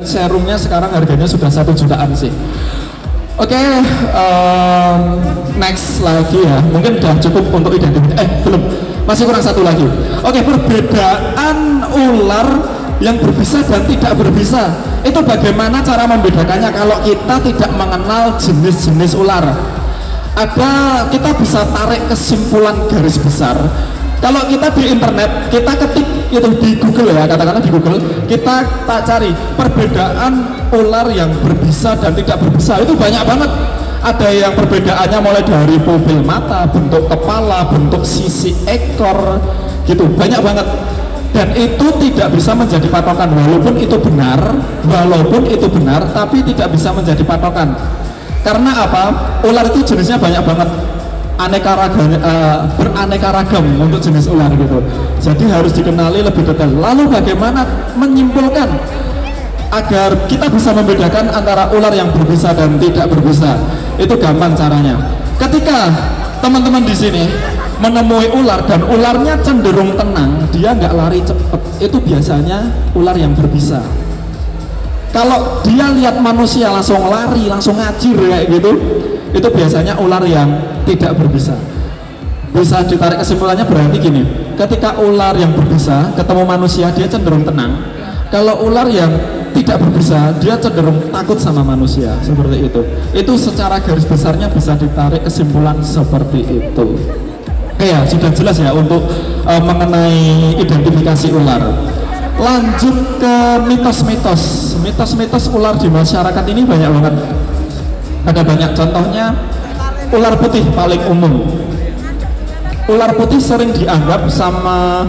Serumnya sekarang harganya sudah 1 jutaan sih. Oke, next lagi ya. Mungkin udah cukup untuk identifikasi. Belum, masih kurang satu lagi. Oke, perbedaan ular yang berbisa dan tidak berbisa. Itu bagaimana cara membedakannya kalau kita tidak mengenal jenis-jenis ular? Kita bisa tarik kesimpulan garis besar. Kalau kita di internet, kita ketik itu di Google ya, katakanlah di Google, kita tak cari perbedaan ular yang berbisa dan tidak berbisa, itu banyak banget. Ada yang perbedaannya mulai dari pupil mata, bentuk kepala, bentuk sisi ekor, gitu, banyak banget. Dan itu tidak bisa menjadi patokan, walaupun itu benar, tapi tidak bisa menjadi patokan. Karena apa? Ular itu jenisnya banyak banget, beraneka ragam untuk jenis ular gitu. Jadi harus dikenali lebih detail. Lalu bagaimana menyimpulkan agar kita bisa membedakan antara ular yang berbisa dan tidak berbisa? Itu gampang caranya. Ketika teman-teman di sini menemui ular dan ularnya cenderung tenang, dia nggak lari cepat, itu biasanya ular yang berbisa. Kalau dia lihat manusia langsung lari, langsung ngajir kayak gitu, itu biasanya ular yang tidak berbisa. Bisa ditarik kesimpulannya berarti gini, ketika ular yang berbisa ketemu manusia dia cenderung tenang. Kalau ular yang tidak berbisa dia cenderung takut sama manusia, seperti itu. Itu secara garis besarnya bisa ditarik kesimpulan seperti itu. Oke ya, sudah jelas ya untuk mengenai identifikasi ular. Lanjut ke mitos-mitos. Mitos-mitos ular di masyarakat ini banyak banget. Ada banyak contohnya. Ular putih paling umum. Ular putih sering dianggap sama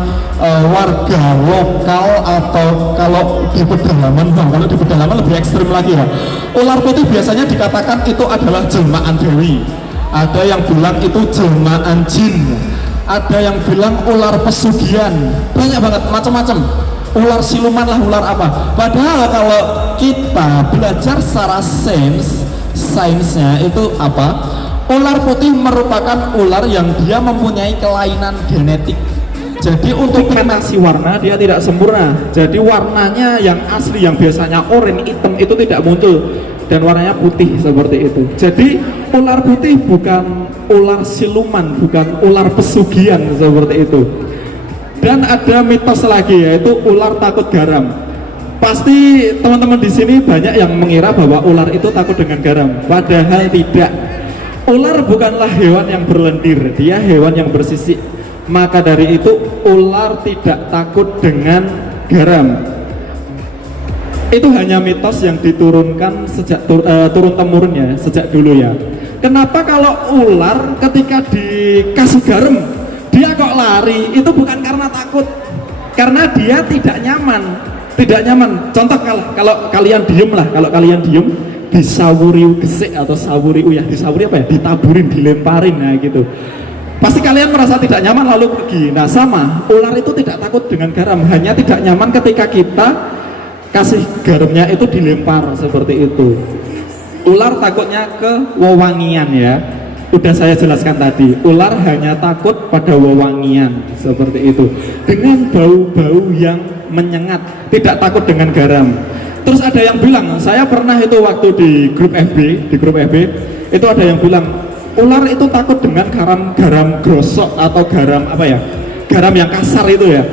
warga lokal, atau kalau di pedalaman lebih ekstrim lagi ya. Ular putih biasanya dikatakan itu adalah jelmaan dewi. Ada yang bilang itu jelmaan jin. Ada yang bilang ular pesugihan. Banyak banget, macam-macam. Ular siluman lah, ular apa. Padahal kalau kita belajar secara sainsnya itu apa? Ular putih merupakan ular yang dia mempunyai kelainan genetik. Jadi untuk pigmentasi warna dia tidak sempurna. Jadi warnanya yang asli yang biasanya oranye hitam itu tidak muncul dan warnanya putih seperti itu. Jadi ular putih bukan ular siluman, bukan ular pesugihan seperti itu. Dan ada mitos lagi yaitu ular takut garam. Pasti teman-teman di sini banyak yang mengira bahwa ular itu takut dengan garam. Padahal tidak. Ular bukanlah hewan yang berlendir, dia hewan yang bersisik. Maka dari itu ular tidak takut dengan garam. Itu hanya mitos yang diturunkan sejak turun temurun ya, sejak dulu ya. Kenapa kalau ular ketika dikasih garam dia kok lari? Itu bukan karena takut, karena dia tidak nyaman. Contoh kalau kalian diem lah, kalau kalian diem disawuri gesek atau sawuri disawuri apa ya, ditaburin, dilemparin, nah gitu, pasti kalian merasa tidak nyaman lalu pergi. Nah sama, ular itu tidak takut dengan garam, hanya tidak nyaman ketika kita kasih garamnya itu dilempar seperti itu. Ular takutnya ke wewangian ya. Udah saya jelaskan tadi, ular hanya takut pada wewangian seperti itu, dengan bau-bau yang menyengat, tidak takut dengan garam. Terus ada yang bilang, saya pernah itu waktu di grup FB itu ada yang bilang ular itu takut dengan garam grosok atau garam apa ya, garam yang kasar itu ya.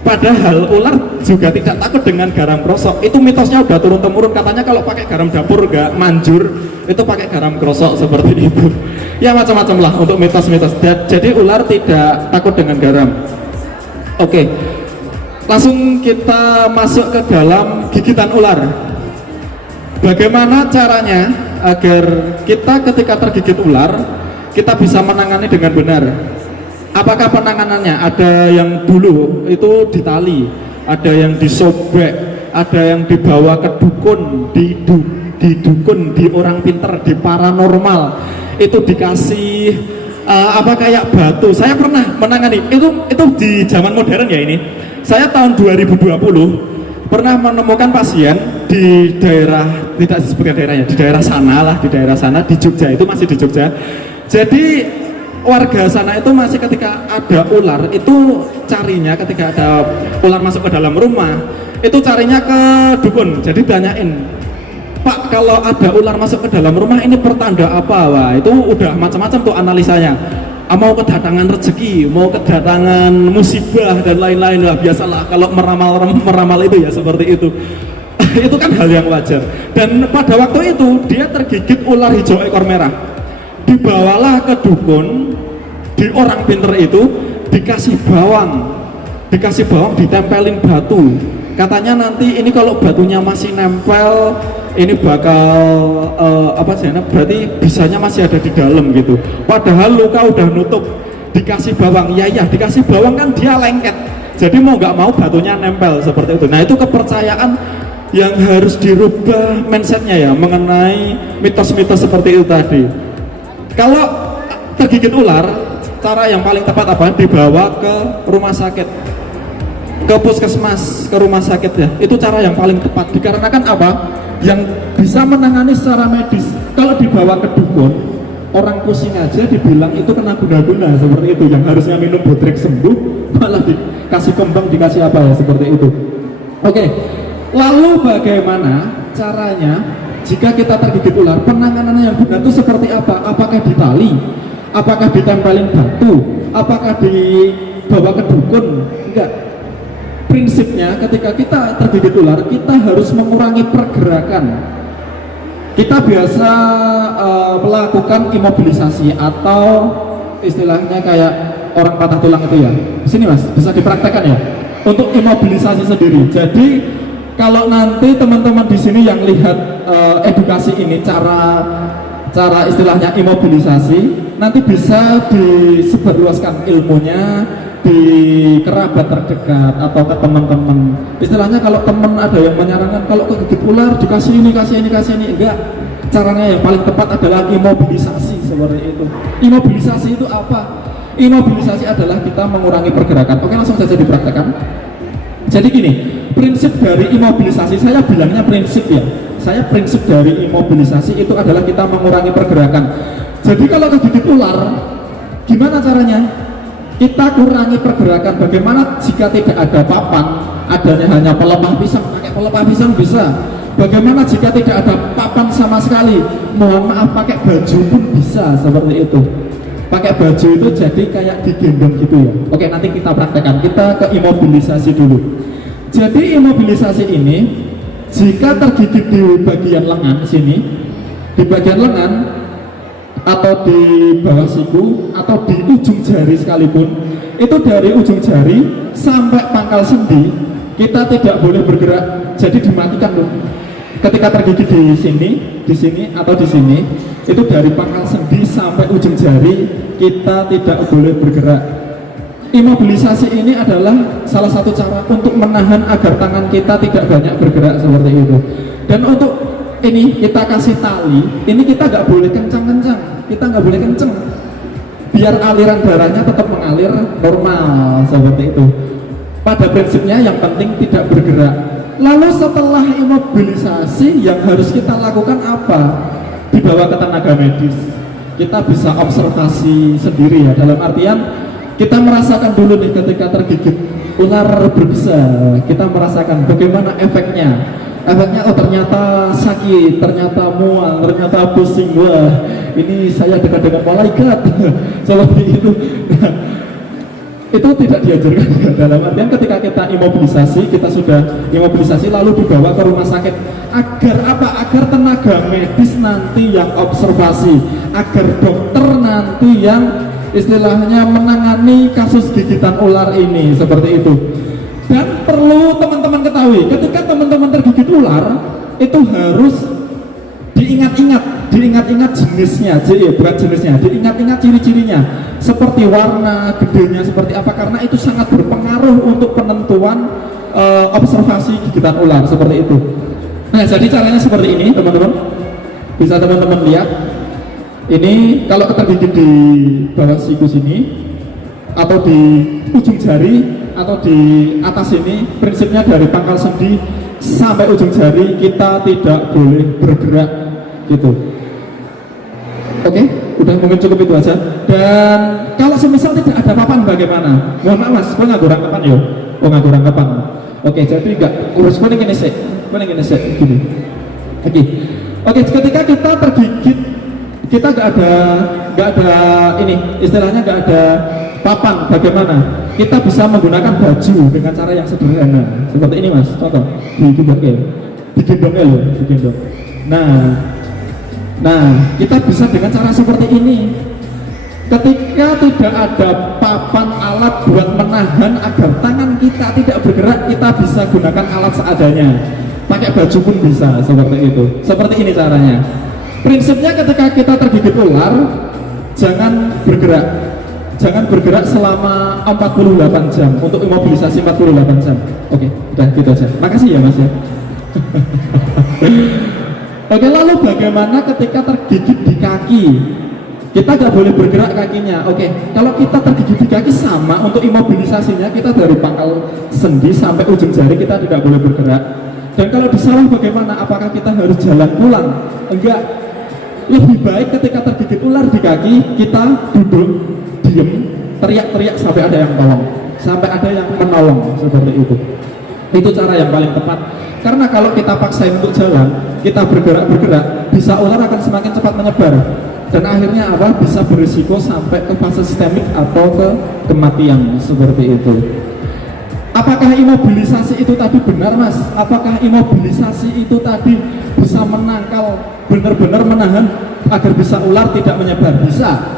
Padahal ular juga tidak takut dengan garam krosok. Itu mitosnya udah turun temurun, katanya kalau pakai garam dapur gak manjur, itu pakai garam krosok seperti itu. Ya macam-macam lah untuk mitos-mitos. Jadi ular tidak takut dengan garam. Oke, langsung kita masuk ke dalam gigitan ular. Bagaimana caranya agar kita ketika tergigit ular kita bisa menangani dengan benar? Apakah penanganannya? Ada yang dulu itu ditali, ada yang disobek, ada yang dibawa ke dukun, di dukun, di orang pinter, di paranormal, itu dikasih kayak batu. Saya pernah menangani itu di zaman modern ya ini. Saya tahun 2020 pernah menemukan pasien di daerah, tidak disebutkan daerahnya, di daerah sana, di Jogja, itu masih di Jogja. Jadi warga sana itu masih ketika ada ular itu carinya, ketika ada ular masuk ke dalam rumah itu carinya ke dukun. Jadi tanyain, Pak, kalau ada ular masuk ke dalam rumah ini pertanda apa? Wah, itu udah macam-macam tuh analisanya. Mau kedatangan rezeki, mau kedatangan musibah dan lain-lain. Lah biasalah kalau meramal itu ya seperti itu. Itu kan hal yang wajar. Dan pada waktu itu dia tergigit ular hijau ekor merah. Dibawalah ke dukun, di orang pinter itu dikasih bawang, ditempelin batu. Katanya nanti ini kalau batunya masih nempel, ini bakal apa sih? Berarti bisanya masih ada di dalam gitu. Padahal luka udah nutup, dikasih bawang, ya dikasih bawang kan dia lengket. Jadi mau nggak mau batunya nempel seperti itu. Nah itu kepercayaan yang harus dirubah mindsetnya ya mengenai mitos-mitos seperti itu tadi. Kalau tergigit ular, cara yang paling tepat apa? Dibawa ke rumah sakit, ke puskesmas, ke rumah sakit ya. Itu cara yang paling tepat. Dikarenakan apa? Yang bisa menangani secara medis. Kalau dibawa ke dukun, orang pusing aja dibilang itu kena guna-guna seperti itu. Yang harusnya minum botrek sembuh, malah dikasih kembang, dikasih apa ya seperti itu. Oke. Lalu bagaimana caranya jika kita tergigit ular? Penanganannya yang benar itu seperti apa? Apakah ditali? Apakah ditempelin batu? Apakah dibawa ke dukun? Enggak. Prinsipnya ketika kita tergigit ular, kita harus mengurangi pergerakan. Kita biasa melakukan imobilisasi atau istilahnya kayak orang patah tulang itu ya. Sini Mas, bisa dipraktekkan ya. Untuk imobilisasi sendiri. Jadi kalau nanti teman-teman di sini yang lihat edukasi ini, cara istilahnya imobilisasi, nanti bisa disebarluaskan ilmunya di kerabat terdekat atau ke teman-teman. Istilahnya kalau teman ada yang menyarankan kalau kegigit ular dikasih ini, kasih ini, enggak. Caranya yang paling tepat adalah imobilisasi seperti itu. Imobilisasi itu apa? Imobilisasi adalah kita mengurangi pergerakan. Oke, langsung saja dipraktekkan. Jadi gini, prinsip dari imobilisasi, saya bilangnya prinsip ya. Saya prinsip dari imobilisasi itu adalah kita mengurangi pergerakan. Jadi kalau kegigit ular, gimana caranya? Kita kurangi pergerakan. Bagaimana jika tidak ada papan, adanya hanya pelepah pisang, pakai pelepah pisang bisa. Bagaimana jika tidak ada papan sama sekali? Mohon maaf, pakai baju pun bisa seperti itu. Pakai baju itu jadi kayak digendong gitu ya. Oke, nanti kita praktekkan. Kita ke imobilisasi dulu. Jadi imobilisasi ini jika tergigit di bagian lengan sini, di bagian lengan atau di bawah siku atau di ujung jari sekalipun, itu dari ujung jari sampai pangkal sendi kita tidak boleh bergerak. Jadi dimatikan loh. Ketika tergigit di sini atau di sini, itu dari pangkal sendi sampai ujung jari kita tidak boleh bergerak. Imobilisasi ini adalah salah satu cara untuk menahan agar tangan kita tidak banyak bergerak seperti itu. Dan untuk ini kita kasih tali, ini kita nggak boleh kencang-kencang, kita nggak boleh kenceng, biar aliran darahnya tetap mengalir normal seperti itu. Pada prinsipnya yang penting tidak bergerak. Lalu setelah imobilisasi yang harus kita lakukan apa? Dibawa ke tenaga medis. Kita bisa observasi sendiri ya, dalam artian kita merasakan dulu nih ketika tergigit ular berbisa, kita merasakan bagaimana efeknya. Oh ternyata sakit, ternyata mual, ternyata pusing. Wah, ini saya dekat dengan malaikat. Seperti itu. Nah, itu tidak diajarkan dalam artian ketika kita imobilisasi, kita sudah imobilisasi lalu dibawa ke rumah sakit agar apa? Agar tenaga medis nanti yang observasi, agar dokter nanti yang istilahnya menangani kasus gigitan ular ini seperti itu. Dan perlu teman-teman ketahui, ketika teman-teman tergigit ular itu harus diingat-ingat jenisnya, bukan jenisnya, diingat-ingat ciri-cirinya, seperti warna, gedenya seperti apa, karena itu sangat berpengaruh untuk penentuan observasi gigitan ular seperti itu. Nah, jadi caranya seperti ini, teman-teman. Bisa teman-teman lihat. Ini kalau tergigit di bawah siku sini, atau di ujung jari, atau di atas ini, prinsipnya dari pangkal sendi sampai ujung jari kita tidak boleh bergerak gitu. Oke, udah mungkin cukup itu aja. Dan kalau semisal tidak ada papan bagaimana? Mohon maaf mas, kau nggak kurang papan yo? Oh nggak kurang papan. Oke, jadi nggak urus kuning ini sih, gini. Oke, ketika kita tergigit, kita nggak ada ini, istilahnya nggak ada papan, bagaimana? Kita bisa menggunakan baju dengan cara yang sederhana, seperti ini mas, contoh, digendongnya loh. Nah, kita bisa dengan cara seperti ini. Ketika tidak ada papan alat buat menahan agar tangan kita tidak bergerak, kita bisa gunakan alat seadanya. Pakai baju pun bisa, seperti itu. Seperti ini caranya. Prinsipnya ketika kita tergigit ular, jangan bergerak selama 48 jam untuk imobilisasi 48 jam. Oke, udah gitu aja. Makasih ya mas ya. Oke, lalu bagaimana ketika tergigit di kaki? Kita nggak boleh bergerak kakinya. Oke, kalau kita tergigit di kaki sama untuk imobilisasinya, kita dari pangkal sendi sampai ujung jari kita tidak boleh bergerak. Dan kalau di sawah bagaimana? Apakah kita harus jalan pulang? Enggak. Lebih baik ketika tergigit ular di kaki, kita duduk, diem, teriak-teriak sampai ada yang tolong, sampai ada yang menolong, seperti itu. Itu cara yang paling tepat. Karena kalau kita paksain untuk jalan, kita bergerak, bisa ular akan semakin cepat menyebar. Dan akhirnya apa? Bisa berisiko sampai ke fase sistemik atau ke kematian, seperti itu. Apakah imobilisasi itu tadi benar mas? Apakah imobilisasi itu tadi bisa menangkal, benar-benar menahan agar bisa ular tidak menyebar? Bisa.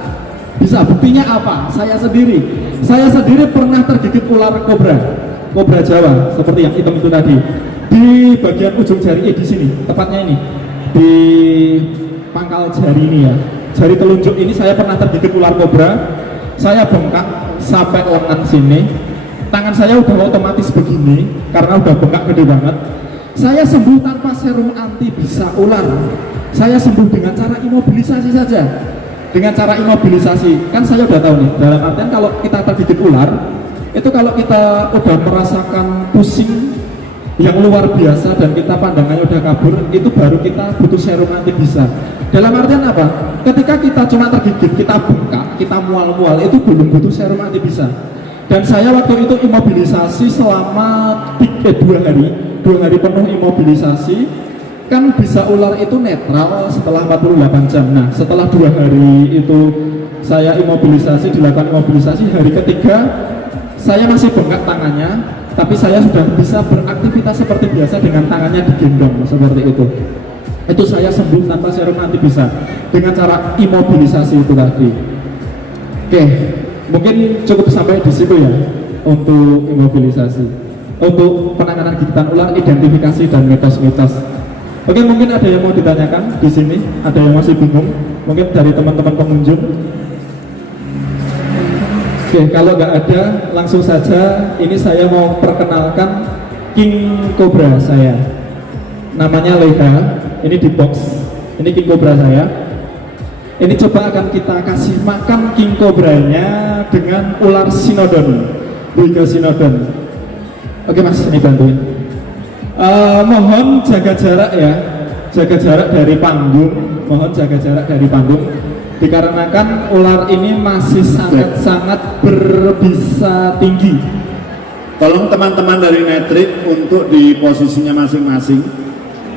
Buktinya apa? Saya sendiri pernah tergigit ular kobra Jawa, seperti yang hitam itu tadi. Di bagian ujung jari, di sini, tepatnya ini, di pangkal jari ini ya, jari telunjuk ini saya pernah tergigit ular kobra. Saya bengkak sampai lengan sini, tangan saya udah otomatis begini karena udah bengkak gede banget. Saya sembuh tanpa serum anti bisa ular. Saya sembuh dengan cara imobilisasi saja. Dengan cara imobilisasi, kan saya udah tahu nih, dalam artian kalau kita tergigit ular, itu kalau kita udah merasakan pusing yang luar biasa dan kita pandangannya udah kabur, itu baru kita butuh serum anti bisa. Dalam artian apa? Ketika kita cuma tergigit, kita bengkak, kita mual-mual, itu belum butuh serum anti bisa. Dan saya waktu itu imobilisasi selama 2 hari penuh imobilisasi. Kan bisa ular itu netral setelah 48 jam. Nah, setelah 2 hari itu saya imobilisasi, dilakukan imobilisasi, hari ketiga saya masih bengkak tangannya, tapi saya sudah bisa beraktivitas seperti biasa dengan tangannya digendong, seperti itu. Itu saya sembuh tanpa serum anti bisa dengan cara imobilisasi itu tadi. Oke, mungkin cukup sampai di situ ya untuk imobilisasi. Untuk penanganan gigitan ular, identifikasi dan mitos-mitos. Oke, mungkin ada yang mau ditanyakan di sini, ada yang masih bingung, mungkin dari teman-teman pengunjung. Oke, kalau nggak ada, langsung saja. Ini saya mau perkenalkan king cobra saya. Namanya Leha. Ini di box. Ini king cobra saya. Ini coba akan kita kasih makan king cobranya dengan ular sinodon, Buiga sinodon. Oke mas, ini bantuin. Mohon jaga jarak ya, jaga jarak dari panggung. Mohon jaga jarak dari panggung. Dikarenakan ular ini masih sangat berbisa tinggi. Tolong teman-teman dari Netrik untuk di posisinya masing-masing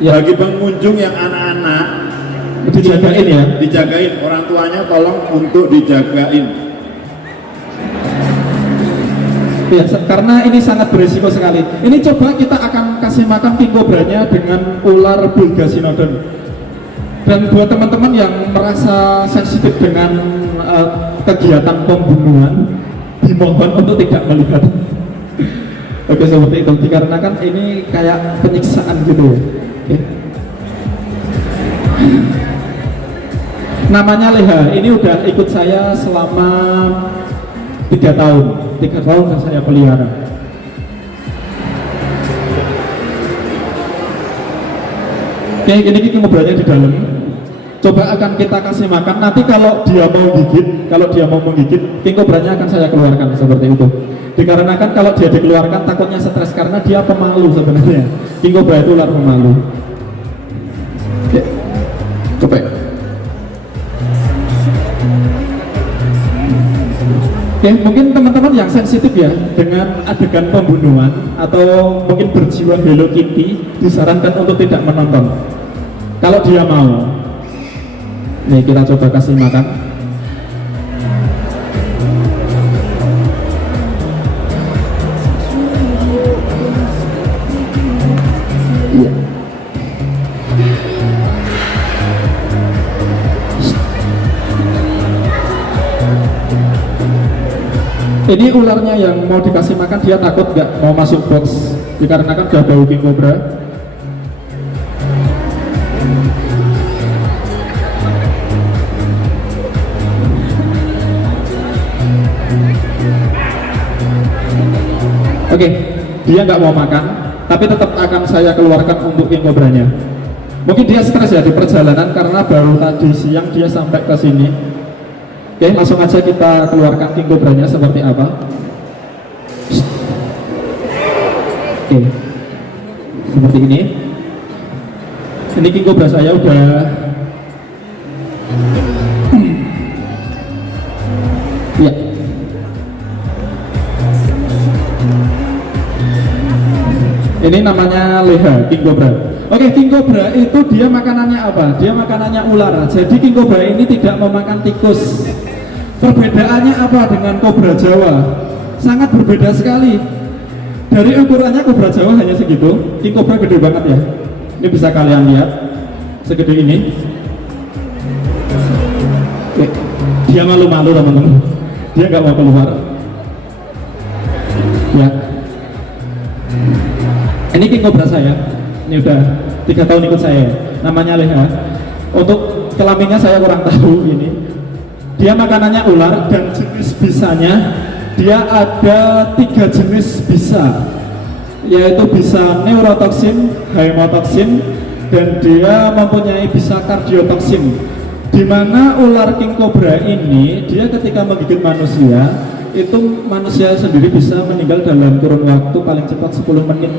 ya. Bagi pengunjung yang anak-anak dijagain ya, dijagain, orang tuanya tolong untuk dijagain ya, karena ini sangat berisiko sekali. Ini coba kita akan kasih makan king cobranya dengan ular Buiga sinodon. Dan buat teman-teman yang merasa sensitif dengan kegiatan pembunuhan, dimohon untuk tidak melihat. Oke, seperti itu. Dikarenakan ini kayak penyiksaan gitu. Oke. Namanya Leha. Ini udah ikut saya selama 3 tahun. 3 tahun saya pelihara. Oke, ini king cobranya di dalam. Coba akan kita kasih makan. Nanti kalau dia mau menggigit, king cobranya akan saya keluarkan seperti itu. Dikarenakan kalau dia dikeluarkan takutnya stres karena dia pemalu sebenarnya. King cobra itu ular pemalu. Oke, coba. Oke, mungkin teman-teman yang sensitif ya dengan adegan pembunuhan atau mungkin berjiwa Hello Kitty disarankan untuk tidak menonton. Kalau dia mau, nih kita coba kasih makan. Iya. Ini ularnya yang mau dikasih makan, dia takut nggak mau masuk box dikarenakan udah bau king cobra. Oke, dia nggak mau makan, tapi tetap akan saya keluarkan untuk king cobranya. Mungkin dia stres ya di perjalanan karena baru tadi siang dia sampai ke sini. Oke, langsung aja kita keluarkan king cobranya seperti apa. Oke, seperti ini. Ini king cobra saya udah ya. Ini namanya leha king cobra. Oke, king cobra itu dia makanannya apa? Dia makanannya ular. Jadi king cobra ini tidak memakan tikus. Perbedaannya apa dengan kobra Jawa? Sangat berbeda sekali. Dari ukurannya kobra Jawa hanya segitu, king cobra gede banget ya. Ini bisa kalian lihat, segede ini. Oke. Dia malu-malu teman-teman. Dia nggak mau keluar. Ya. Ini king cobra saya. Ini udah 3 tahun ikut saya. Namanya Leha. Untuk kelaminnya saya kurang tahu ini. Dia makanannya ular dan jenis bisanya dia ada 3 jenis bisa, yaitu bisa neurotoksin, hemotoxin, dan dia mempunyai bisa kardiotoksin. Di mana ular king cobra ini dia ketika menggigit manusia itu manusia sendiri bisa meninggal dalam kurun waktu paling cepat 10 menit.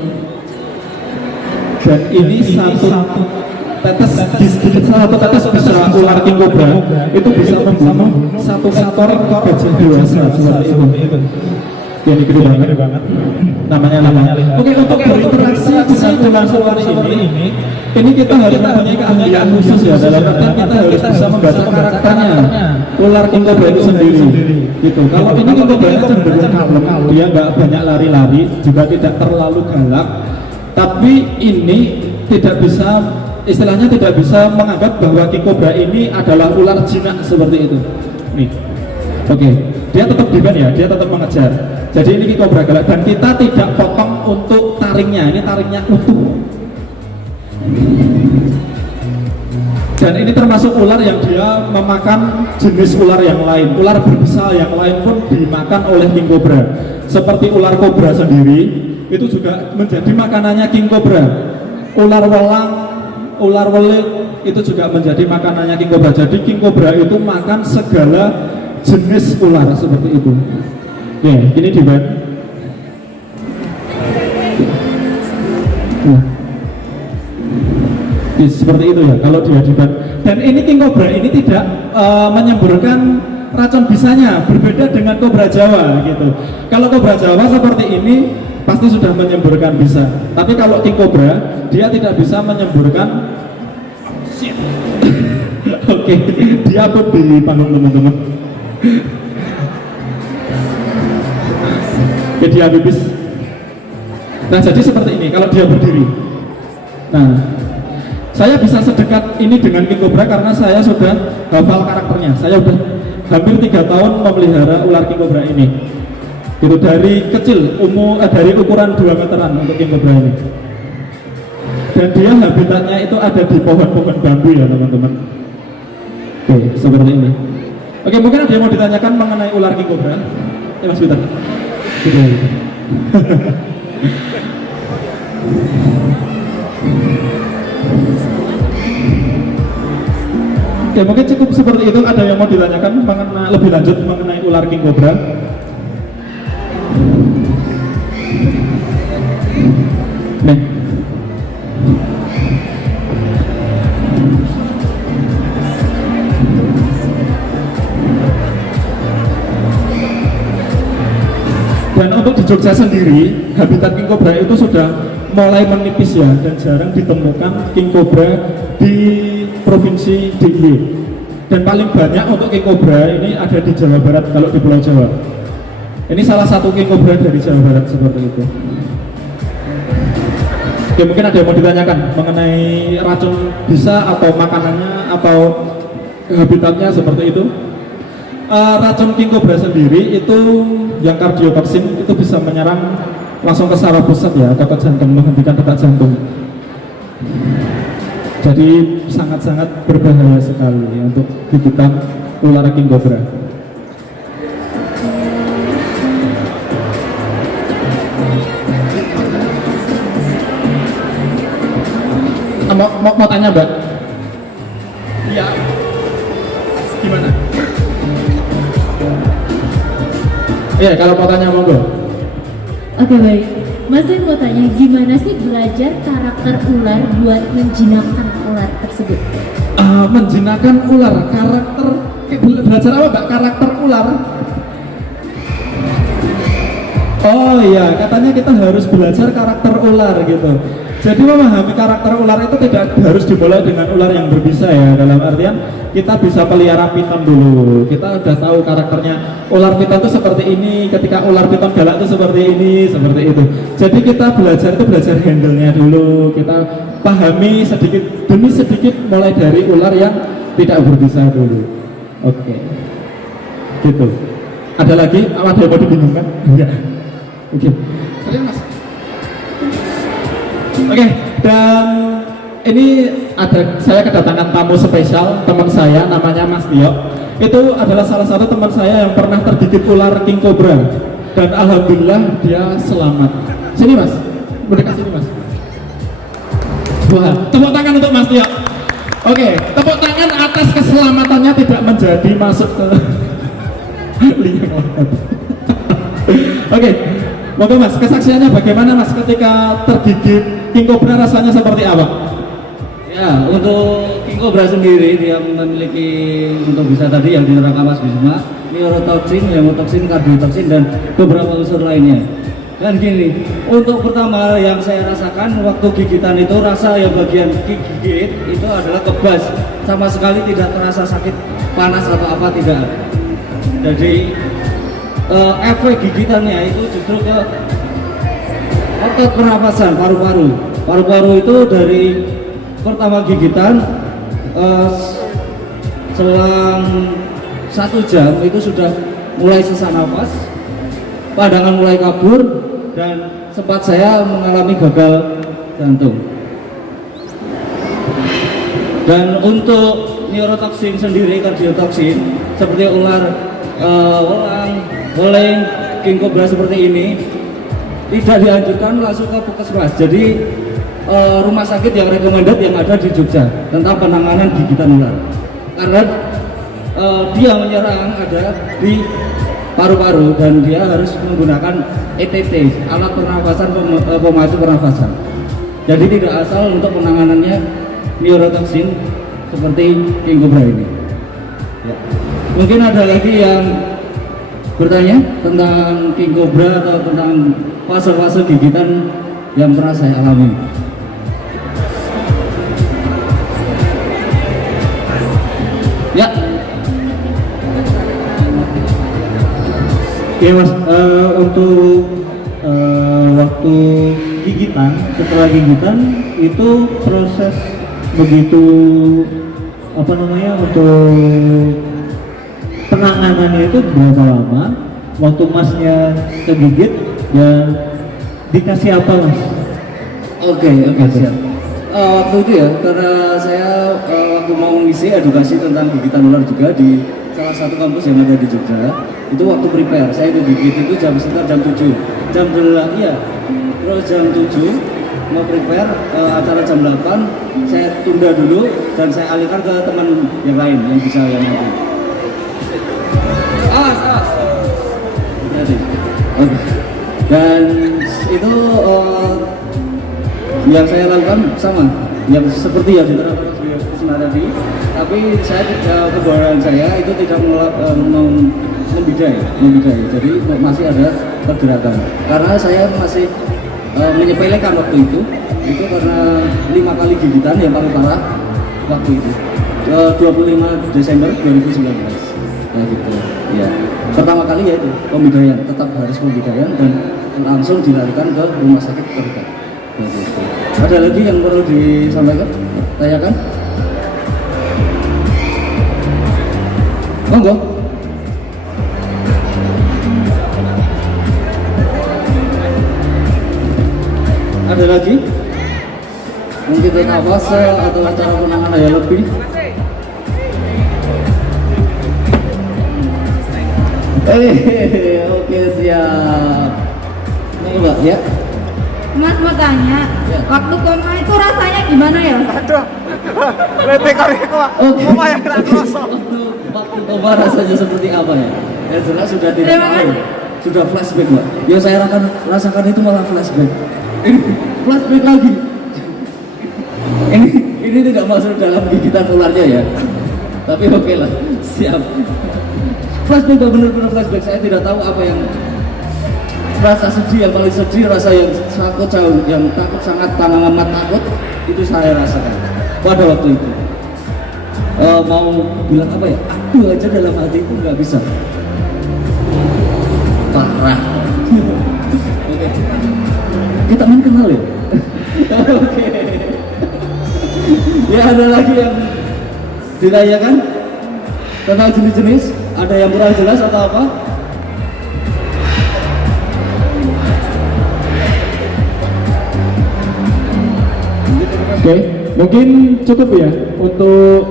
Dan ini satu tetes bisa ular king cobra itu bisa membunuh satu ekor gajah dewasa seperti itu. Ini gede banget. Namanya. Oke, untuk berinteraksi dengan ular ini kita harus mempunyai keahlian khusus ya. Dalam artian kita harus bisa membaca karakternya ular king cobra itu sendiri. Gitu. Kalau ini king cobra cenderung kalem, dia nggak banyak lari-lari, juga tidak terlalu galak. Tapi ini tidak bisa, istilahnya tidak bisa menganggap bahwa king cobra ini adalah ular jinak seperti itu. Nih, oke, dia tetap defend ya, dia tetap mengejar. Jadi ini king cobra galak dan kita tidak potong untuk taringnya, ini taringnya utuh. Dan ini termasuk ular yang dia memakan jenis ular yang lain, ular berbisa yang lain pun dimakan oleh king cobra. Seperti ular kobra sendiri, itu juga menjadi makanannya king cobra. Ular welang, ular welik itu juga menjadi makanannya king cobra. Jadi king cobra itu makan segala jenis ular seperti itu. Ya, ini dibuat. Nah, seperti itu ya kalau dia dibuat. Dan ini king cobra ini tidak menyemburkan racun bisanya, berbeda dengan kobra Jawa gitu. Kalau kobra Jawa seperti ini pasti sudah menyemburkan bisa. Tapi kalau king cobra dia tidak bisa menyemburkan. Oke, dia pun di panggung teman-teman. Oke, dia bibis. Nah, jadi seperti ini kalau dia berdiri. Nah, saya bisa sedekat ini dengan king cobra karena saya sudah hafal karakternya. Saya sudah hampir 3 tahun memelihara ular king cobra ini. Itu dari kecil, dari ukuran 2 meteran untuk king cobra ini. Dan dia habitatnya itu ada di pohon-pohon bambu ya teman-teman. Oke, seperti ini. Oke, mungkin ada yang mau ditanyakan mengenai ular king cobra? Ya Mas Peter. Oke, mungkin cukup seperti itu. Ada yang mau ditanyakan mengenai lebih lanjut mengenai ular king cobra? Nih. di Jogja sendiri habitat king cobra itu sudah mulai menipis ya, dan jarang ditemukan king cobra di provinsi DIY. Dan paling banyak untuk king cobra ini ada di Jawa Barat kalau di Pulau Jawa. Ini salah satu king cobra dari Jawa Barat seperti itu. Oke, mungkin ada yang mau ditanyakan mengenai racun bisa atau makanannya atau habitatnya seperti itu. Racun king cobra sendiri itu yang kardiotoksin itu bisa menyerang langsung ke saraf pusat ya, atau ke jantung, menghentikan detak jantung. Jadi sangat-sangat berbahaya sekali untuk gigitan ular king cobra. Mau tanya Mbak? Iya. Gimana? Iya, kalau mau tanya monggo. Oke, baik. Mas saya mau tanya, gimana sih belajar karakter ular buat menjinakkan ular tersebut? Menjinakkan ular, karakter, belajar apa Mbak? Karakter ular? Oh iya, katanya kita harus belajar karakter ular gitu. Jadi memahami karakter ular itu tidak harus dimulai dengan ular yang berbisa ya. Dalam artian kita bisa pelihara piton dulu. Kita udah tahu karakternya ular piton itu seperti ini. Ketika ular piton galak itu seperti ini, seperti itu. Jadi kita belajar itu belajar handle-nya dulu. Kita pahami sedikit demi sedikit mulai dari ular yang tidak berbisa dulu. Oke. Gitu. Ada lagi? Ada yang mau dibingungkan? Enggak. Oke. Kalian Mas. Oke, dan ini saya kedatangan tamu spesial, teman saya namanya Mas Tio. Itu adalah salah satu teman saya yang pernah tergigit ular king cobra, dan alhamdulillah dia selamat. Sini Mas, mendekat sini Mas. Wah, tepuk tangan untuk Mas Tio. Oke, tepuk tangan atas keselamatannya tidak menjadi masuk ke liang lahat. Oke, monggo Mas, kesaksiannya bagaimana Mas ketika tergigit king cobra, rasanya seperti apa? Ya, untuk king cobra sendiri dia memiliki untuk bisa tadi yang diterangkan Mas Bisma, neurotoksin, hemotoksin, kardiotoksin dan beberapa unsur lainnya. Dan gini, untuk pertama yang saya rasakan waktu gigitan itu rasa yang bagian gigit itu adalah kebas, sama sekali tidak terasa sakit, panas atau apa tidak. Jadi efek gigitannya itu justru ke otot pernapasan, paru-paru itu dari pertama gigitan selang 1 jam itu sudah mulai sesak nafas, pandangan mulai kabur, dan sempat saya mengalami gagal jantung. Dan untuk neurotoksin sendiri, kardiotoksin seperti ular, elang, boleng, king cobra seperti ini tidak dianjurkan langsung ke puskesmas. Jadi rumah sakit yang recommended yang ada di Jogja tentang penanganan gigitan ular, karena dia menyerang ada di paru-paru dan dia harus menggunakan ETT, alat pernafasan pemacu pernafasan. Jadi tidak asal untuk penanganannya neurotoksin seperti king cobra ini ya. Mungkin ada lagi yang bertanya tentang king cobra atau tentang fase-fase gigitan yang pernah saya alami. Ya. Oke Mas, untuk waktu gigitan, setelah gigitan itu proses begitu apa namanya untuk penanganannya itu berapa lama? Waktu Masnya kegigit dan dikasih apa Mas? Oke, siap. Waktu itu ya, karena saya waktu mau mengisi edukasi tentang gigitan ular juga di salah satu kampus yang ada di Jogja, itu waktu prepare, saya itu gigit itu sekitar jam 7, jam 8 ya, terus jam 7 mau prepare acara jam 8, saya tunda dulu dan saya alihkan ke teman yang lain yang bisa yang nanti. Oke. Dan itu yang saya lakukan sama, yang seperti yang diterangkan Bisma tadi, tapi saya kebohongan saya itu tidak membidai, jadi masih ada pergerakan. Karena saya masih menyepelekan waktu itu karena 5 kali gigitan yang paling parah waktu itu 25 Desember 2019 gitu ya. Pertama kali ya itu pembidayaan, tetap harus pembidayaan dan langsung dilarikan ke rumah sakit terdekat gitu. Ada lagi yang perlu disampaikan, tanyakan? Monggo. Ada lagi? Mungkin tentang fase atau cara penanganan yang lebih? Oke siap. Ini Mbak ya. Mas mau tanya, waktu koma itu rasanya gimana ya? Aduh, lebih kali kok. Oke. Koma yang kena kerosok. Waktu koma rasanya seperti apa ya? Yang jelas sudah tidak Terima tahu. kasih. Sudah flashback Mbak. Ya saya rasakan itu malah flashback. Ini flashback lagi. Ini tidak masuk dalam gigitan ularnya ya. Tapi oke lah, siap. Flashback benar-benar flashback. Saya tidak tahu apa yang rasa sedih, yang paling sedih, rasa yang takut jauh, yang takut sangat amat takut itu saya rasakan pada waktu itu. Mau bilang apa ya? Aduh aja dalam hatiku nggak bisa. Parah. Oke. Kita main kenal ya. Oke. Ya ada lagi yang ditanyakan tentang jenis-jenis? Ada yang kurang jelas atau apa? Oke, mungkin cukup ya untuk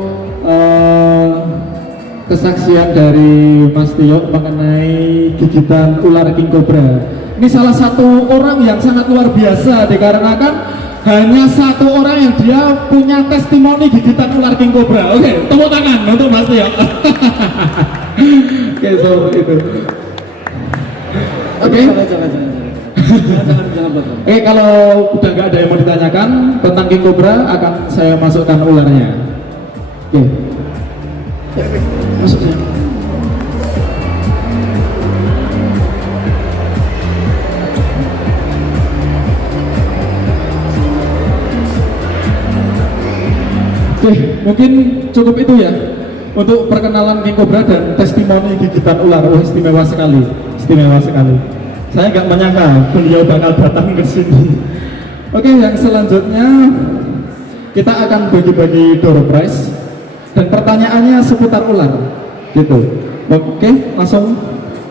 kesaksian dari Mas Tio mengenai gigitan ular king cobra. Ini salah satu orang yang sangat luar biasa dikarenakan hanya satu orang yang dia punya testimoni gigitan ular king cobra. Oke, tepuk tangan untuk Mas Tio. Oke, seperti itu. Oke. Jangan buat. Oke, kalau udah nggak ada yang mau ditanyakan tentang king cobra, akan saya masukkan ularnya. Oke. Masuknya. Oke, mungkin cukup itu ya untuk perkenalan king cobra dan testimoni gigitan ular. Oh, istimewa sekali, istimewa sekali. Saya nggak menyangka beliau bakal datang ke sini. Oke, yang selanjutnya kita akan bagi-bagi door prize dan pertanyaannya seputar ular, gitu. Oke, langsung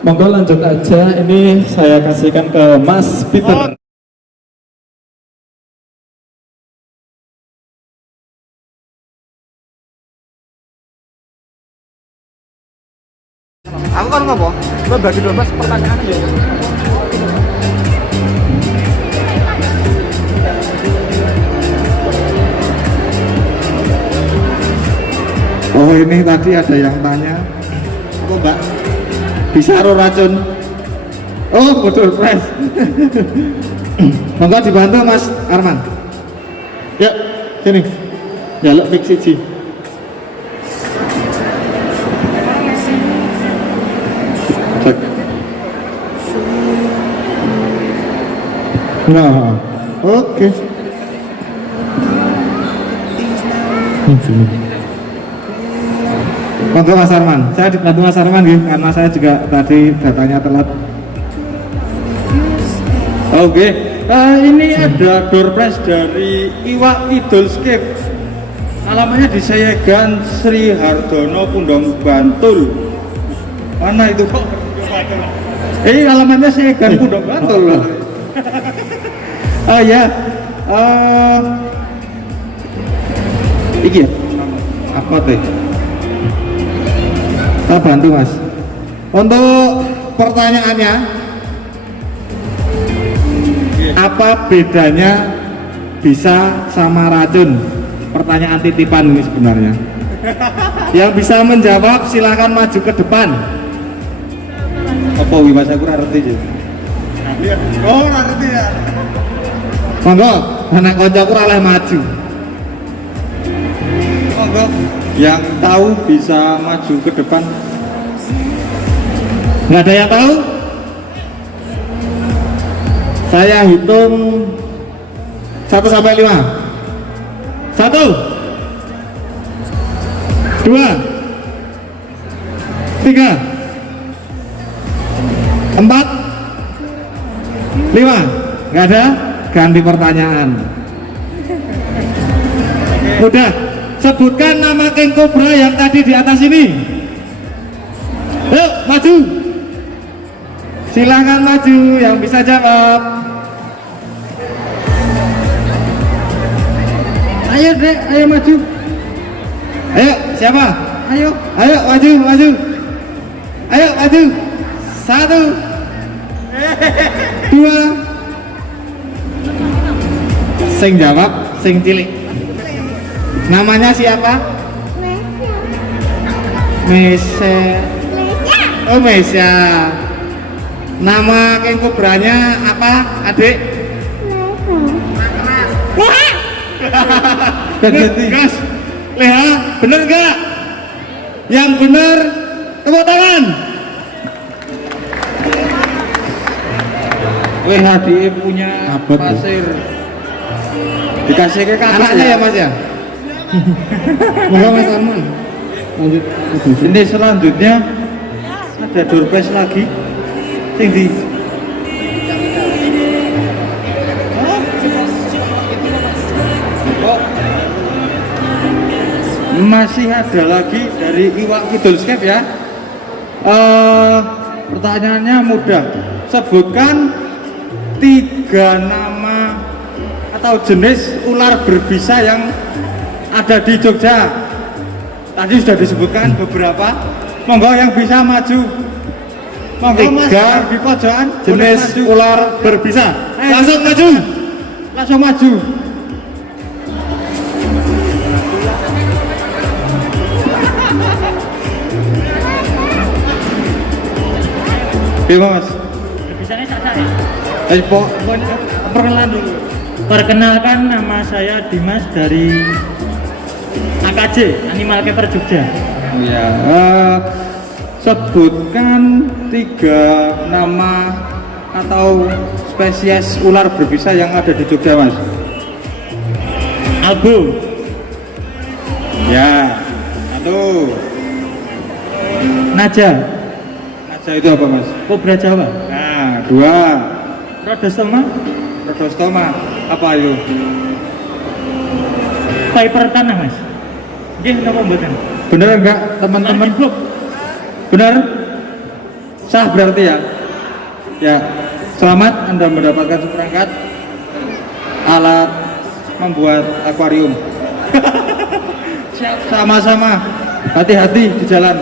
monggo lanjut aja. Ini saya kasihkan ke Mas Peter. Aku kan ngomong, lo bagi 12 pertanyaan ya. Oh, ini tadi ada yang tanya, kok Mbak bisa racun? Oh, betul fresh. Monggo dibantu Mas Arman. Ya, sini. Jaluk mix siji. Cek. Nah, oke. Monggo Mas Arman, saya dibantu Mas Arman gitu, karena saya juga tadi datanya telat. Oke, ini ada door prize dari Iwak Idolscape. Alamannya di Sayegan Sri Hardono Pundong Bantul. Mana itu kok? Alamannya Sayegan Pundong Bantul. Ya, iki ya? Apa teh? Kita bantu Mas. Untuk pertanyaannya, apa bedanya bisa sama racun? Pertanyaan titipan ini sebenarnya. Yang bisa menjawab silakan maju ke depan. Apa wi Mas aku ora ngerti ya. Oh, ora ngerti ya. Monggo, anak kancaku ora oleh maju. Monggo, yang tahu bisa maju ke depan. Nggak ada yang tahu? Saya hitung 1 sampai 5. 1 2 3 4 5. Nggak ada? Ganti pertanyaan. Udah, sebutkan nama King Cobra yang tadi di atas ini. Yuk, maju. Silakan maju yang bisa jawab. Ayo dek, ayo maju. Ayo, siapa? Ayo, ayo maju, maju. Ayo maju. 1 2. Sing jawab, sing cilik. Namanya siapa? Mesya. Oh Mesya. Nama King Cobranya apa, adik? Gas. Leha, bener gak? Yang bener, tepuk tangan. Leha dia punya pasir. Dikasih ke kakak anaknya ya Mas ya? Moga Mas Arman. Lanjut. Ini selanjutnya ada door prize lagi. Sing di masih ada lagi dari Iwak Kidulscape ya. Pertanyaannya mudah. Sebutkan 3 nama atau jenis ular berbisa yang ada di Jogja. Tadi sudah disebutkan beberapa. Monggo yang bisa maju. Monggo Mas di pojokan jenis ular berbisa. Langsung maju. Langsung maju. Mas. Bisanya saja ya. Ayo perkenalan dulu. Perkenalkan, nama saya Dimas dari AKJ Animal Keeper Jogja. Ya, sebutkan 3 nama atau spesies ular berbisa yang ada di Jogja, Mas. Albo. Ya, 1. Naja. Naja itu apa, Mas? Kobra Jawa. Nah, 2. Rhodostoma. Rhodostoma. Apa ayo? Viper tanah, Mas. Nggih napa mboten? Bener enggak, teman-teman? Benar? Sah berarti ya? Ya, selamat Anda mendapatkan seperangkat alat membuat akuarium. Sama-sama, hati-hati di jalan.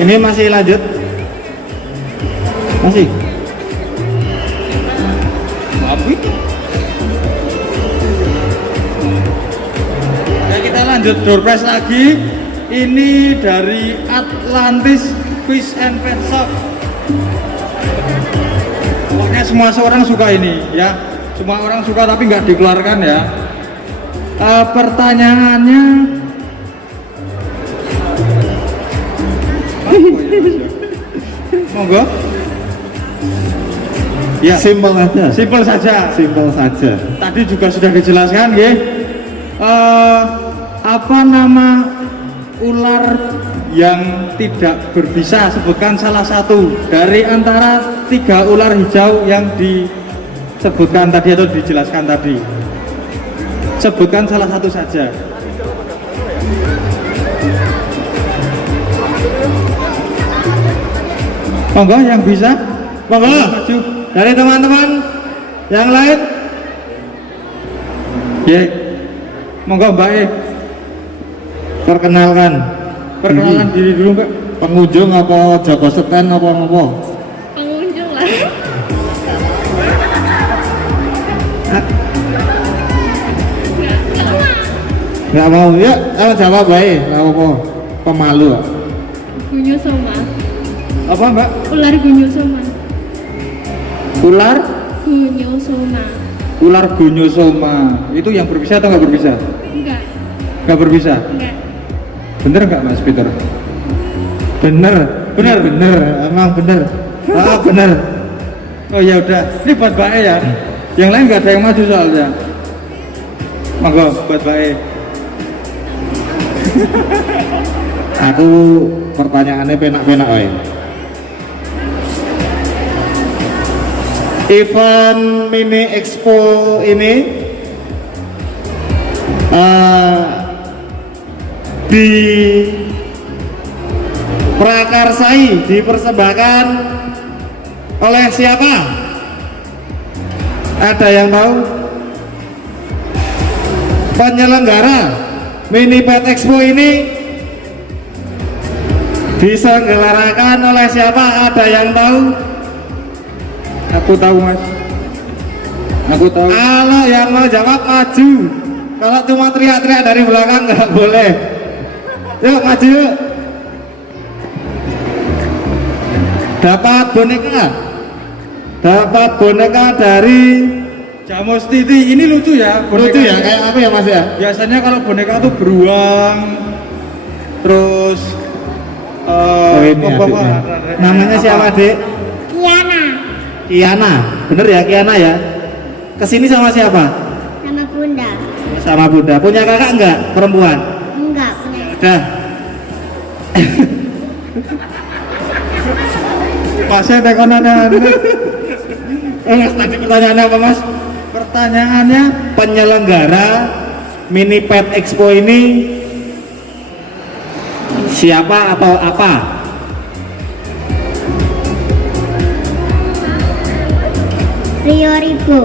Ini masih lanjut? Masih? Apa? Ya, kita lanjut door prize lagi. Ini dari Atlantis Fish and Pet Shop. Pokoknya semua orang suka ini ya. Semua orang suka tapi nggak dikeluarkan ya. Pertanyaannya monggo. Ya, simpel saja. Simpel saja. Simpel saja. Tadi juga sudah dijelaskan, nggih. Apa nama ular yang tidak berbisa? Sebutkan salah satu dari antara 3 ular hijau yang disebutkan tadi atau dijelaskan tadi. Sebutkan salah satu saja. Monggo yang bisa, monggo maju dari teman-teman yang lain. Ya, monggo Mbak perkenalkan diri dulu Mbak. Pengunjung apa jaga stand apa? Pengunjung lah. Nggak mau ya, jawab baik, nggak apa-apa. Pemalu. Gunyosoma. Apa Mbak? Ular gunyosoma. Ular? Gunyosoma. Ular gunyosoma. Itu yang berbisa atau nggak berbisa? Enggak. Nggak berbisa? Enggak. Bener nggak Mas Peter? Bener, emang bener. Ah, bener. Oh ya udah, ini buat Bae ya. Yang lain nggak ada yang maju soalnya. Monggo buat Bae. Aku pertanyaannya penak-penak wae. Event Mini Expo ini diprakarsai, dipersembahkan oleh siapa? Ada yang tahu? Penyelenggara Mini Pet Expo ini diselenggarakan oleh siapa? Ada yang tahu? Aku tahu Mas. Aku tahu. Kalau yang mau jawab maju. Kalau cuma teriak-teriak dari belakang nggak boleh. Yuk maju yuk. Dapat boneka. Dapat boneka dari Jamos Titi ini lucu ya. lucu ya, kayak apa ya Mas ya? Biasanya kalau boneka tuh beruang, terus ini adiknya. Namanya siapa Dek? Kiana Kiana, bener ya Kiana ya? Kesini sama siapa? sama Bunda. Sama Bunda. Punya kakak enggak? Perempuan? Enggak punya. Udah. Masih ada konanya. Mas, tadi pertanyaannya apa Mas? Pertanyaannya Penyelenggara Mini Pet Expo ini siapa atau apa? Rio Ribo.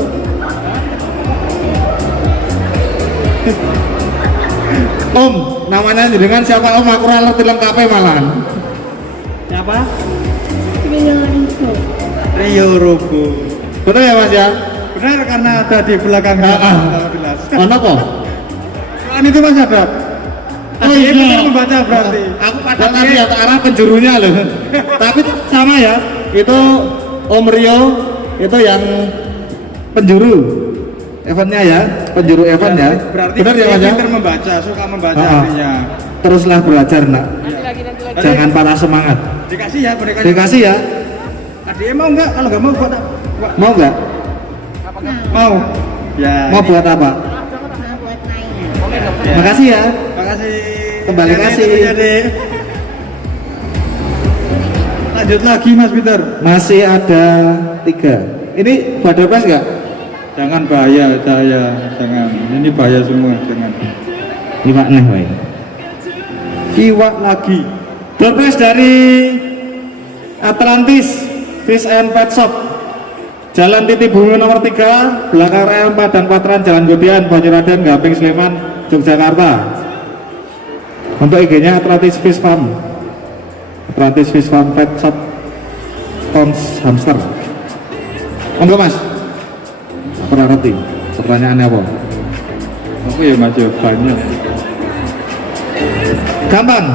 Om, namanya dengan siapa Om? Aku kurang ngerti lengkapnya malahan. siapa? Rio Ribo. Rio Robo. Betul ya Mas ya? Benar karena ada di belakang. Jelas. Mana kok? Selain itu Mas ada. Tadi benar membaca berarti. Aku pada tadi ya arah penjurunya loh. Tapi sama ya. Itu Om Rio itu yang penjuru eventnya ya, penjuru event ya. Berarti benar ya Mas ya? pintar membaca, suka membaca Ah, ah. artinya. Teruslah belajar nak. Jangan patah semangat. Dikasih ya bonekanya. Dikasih ya. Adiknya mau nggak? Kalau nggak mau buat apa? Mau nggak? Mau. Ya. Mau ini. buat apa? Mau buat mainan. Ya. Makasih ya. Makasih. Kembali Ya, kasih. tentunya, Dek. Lanjut lagi Mas Peter. Masih ada 3. Ini Badar Press nggak? Jangan bahaya, jangan. Ini bahaya semua, jangan. Lima nih, woy. Iwak lagi. Badar Press dari Atlantis Fish and Pet Shop, Jalan Titi Bumi nomor 3, belakang rel Padang Patran, Jalan Godian, Banyuraden, Gamping, Sleman, Yogyakarta. Untuk IG-nya Atlantis Fish Farm, Atlantis Fish Farm Pet Shop, Tons Hamster. Enggak Mas? Pernah ngerti? Pertanyaannya apa? Aku ya Mas jawabannya. Gampang.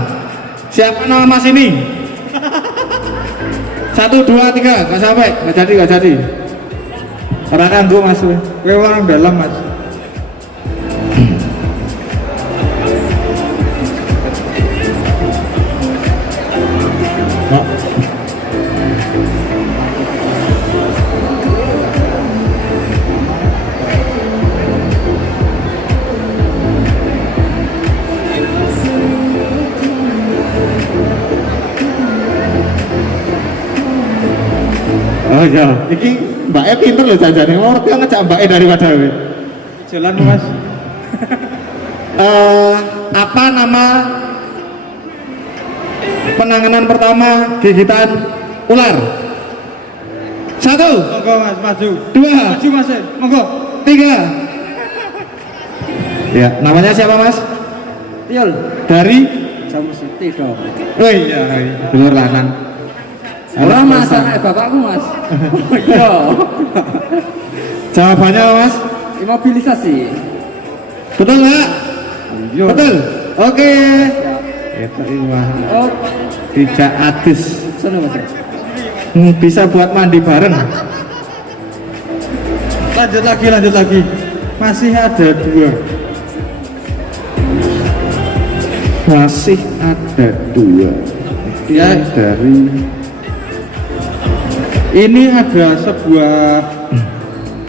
Siapa nama Mas ini? 1, 2, 3, nggak sampai, nggak jadi. Serahkan gue Mas. Gue orang dalam Mas. Oh. Oh iya, ini Mbak E pinter loh jajannya, mau ngerti ngejak Mbak E daripada we. Jalan Mas. Apa nama penanganan pertama gigitan ular? 1, Monggo Mas, maju. 2, Maju Mas, monggo. 3. Ya, namanya siapa Mas? Tiol. Dari? Sama Siti dong. Oh iya, dulur lanang. Orang masa kayak bapakku Mas. Oh iya. Jawabannya Mas? Imobilisasi. Betul nggak? Iya. Betul. Oke. Itu wah. Oh, Tidak adus. sana Mas. Bisa buat mandi bareng. Lanjut lagi. Masih ada 2. Masih ada 2. ya dari ini ada sebuah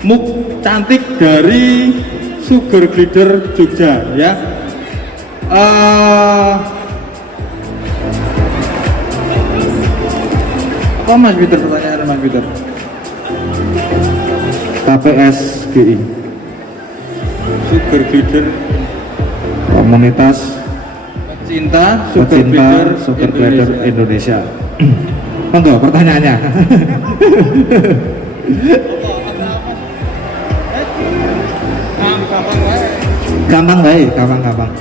mug cantik dari Sugar Glider Jogja ya. Apa Mas Peter, pertanyaan Mas Peter? KPSGI Sugar Glider Komunitas Cinta pecinta Sugar Glider Indonesia. Monggo pertanyaannya. Gampang baik, gampang.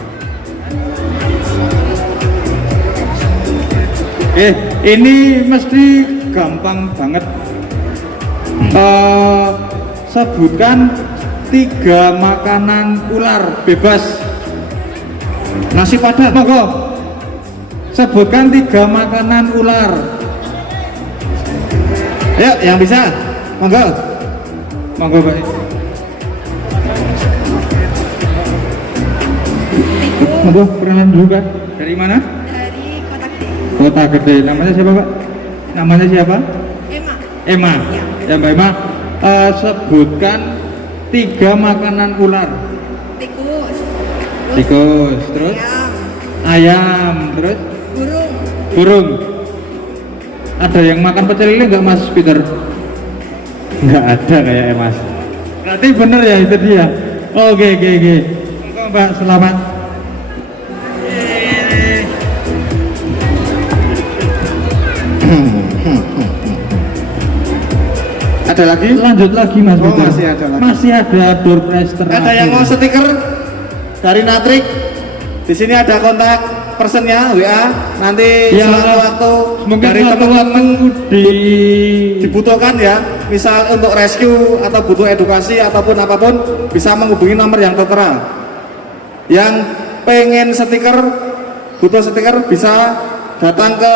Ini mesti gampang banget. Sebutkan 3 makanan ular bebas. Nasi padang. Monggo. Sebutkan 3 makanan ular. Ayo, yang bisa. Monggo. Monggo, Pak. Monggo, perkenalan dulu, Pak. Dari mana? Dari Kota Gede. Kota Gede. Namanya siapa, Pak? Namanya siapa? Emma. Emma. Ya, Mbak Emma. Sebutkan 3 makanan ular. Tikus. Tikus, terus ayam, terus Burung. burung. Ada yang makan pecel lele nggak, Mas Peter? Nggak ada kayak Mas. Berarti bener ya itu dia. Oke. Monggo, Mbak, selamat. Ada lagi? Lanjut lagi, Mas Oh, Peter. masih ada lagi. Masih ada door prize Ada terakhir. yang mau stiker dari Natrik? Di sini ada kontak personnya WA. Nanti Ya, sewaktu-waktu mungkin dari suatu teman-teman di dibutuhkan ya, misal untuk rescue atau butuh edukasi ataupun apapun, bisa menghubungi nomor yang tertera. Yang pengen stiker, butuh stiker, bisa datang ke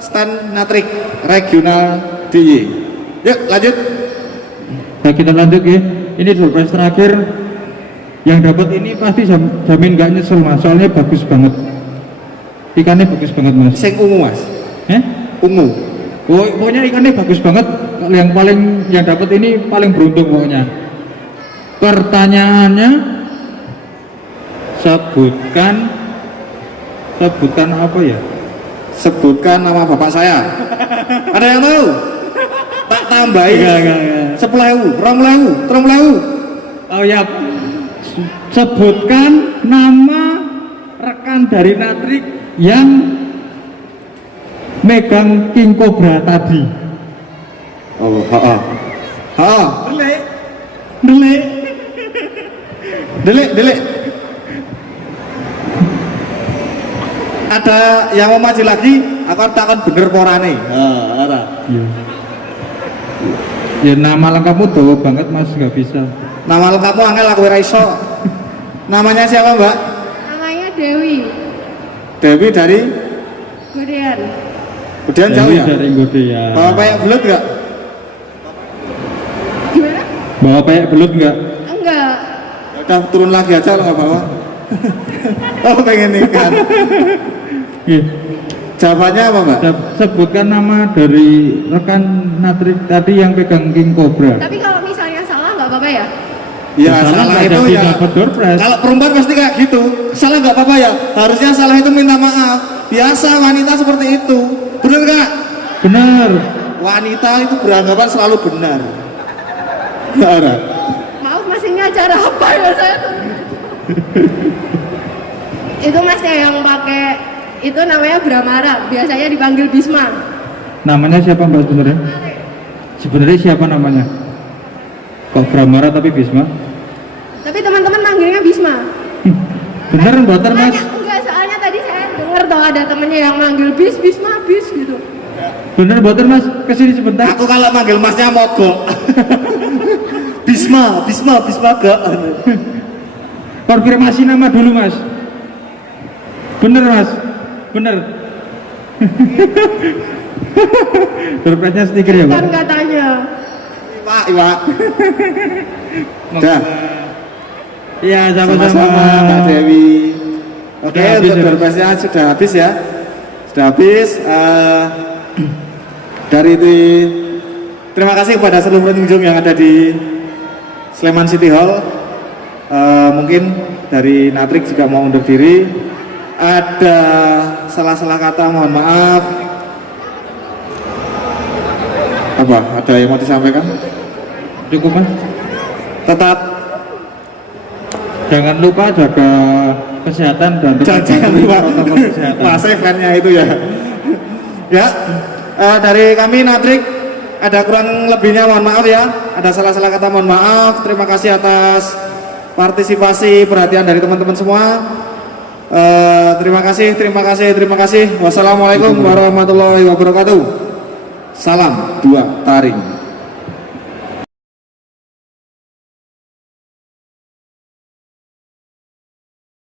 stand Natrik Regional DIY. Yuk lanjut. Nah, kita lanjut ya. Ini door prize terakhir. Yang dapat ini pasti jamin gak nyesel, Mas. Soalnya bagus banget. Ikannya bagus banget, Mas. Sing ungu Mas, ungu. Oh, pokoknya ikannya bagus banget. Kalau yang dapat ini paling beruntung pokoknya. Pertanyaannya, sebutkan apa ya? Sebutkan nama bapak saya. Ada yang tahu? Tak tambahin. Enggak. 10.000, 20.000, 30.000. Oh ya, sebutkan nama rekan dari Natrik yang megang King Cobra tadi. Oh, Delik. Ada yang mau maju lagi? Aku takkan bener porane. Ya nama lengkapmu tuh banget, Mas, nggak bisa. Nama lengkapmu angel aku ora iso. Namanya siapa, Mbak? Namanya Dewi. Dewi dari Gedean. Kemudian jauh ya? Dari Godean. Bawa payak belut nggak? Gimana? Bawa payak belut nggak? Enggak. Udah turun lagi aja lo nggak bawa. Oh pengen ikan. Jawabannya apa, Mbak? Sebutkan nama dari rekan Natrik tadi yang pegang King Cobra. Tapi kalau misalnya salah nggak apa-apa ya? Ya Salah salah nggak itu jadi ya. dapat door prize. Kalau perempuan pasti kayak gitu. Salah nggak apa-apa ya. Harusnya salah itu minta maaf. Biasa wanita seperti itu. Benar nggak? Benar. Wanita itu beranggapan selalu benar. Benar. Maaf mas, ini acara apa ya saya tuh? Itu masnya yang pakai itu namanya Bramara, biasanya dipanggil Bisma. Namanya siapa, Mbak, sebenarnya? Sebenarnya siapa namanya? Kok Bramara tapi Bisma? Tapi teman-teman manggilnya Bisma. Bener mboten, Mas? Enggak, soalnya tadi saya dengar tuh ada temennya yang manggil Bisma gitu. Bener mboten, Mas? Kesini sebentar. Aku kalau manggil masnya mogok. Bisma gak. Konfirmasi nama dulu, Mas. Bener, Mas. Bener. Dompetnya stiker ya, Pak? Kan katanya. Iwa. Dah. Iya, Sama-sama sama-sama. Mbak Dewi. Oke, Sudah habis untuk ya, Mas? dompetnya sudah habis ya. Sudah habis. Terima kasih kepada seluruh pengunjung yang ada di Sleman City Hall. Mungkin dari Natrik juga mau undur diri. Ada salah-salah kata, mohon maaf. Apa? Ada yang mau disampaikan? Cukup Mas. Tetap Jangan lupa jaga kesehatan dan tetap jangan patuhi lupa. protokol kesehatan. Wah, fan-nya itu ya. Ya, dari kami Natrik ada kurang lebihnya mohon maaf ya. Ada salah-salah kata mohon maaf. Terima kasih atas partisipasi perhatian dari teman-teman semua. Terima kasih. Wassalamualaikum warahmatullahi wabarakatuh. Salam 2 Taring.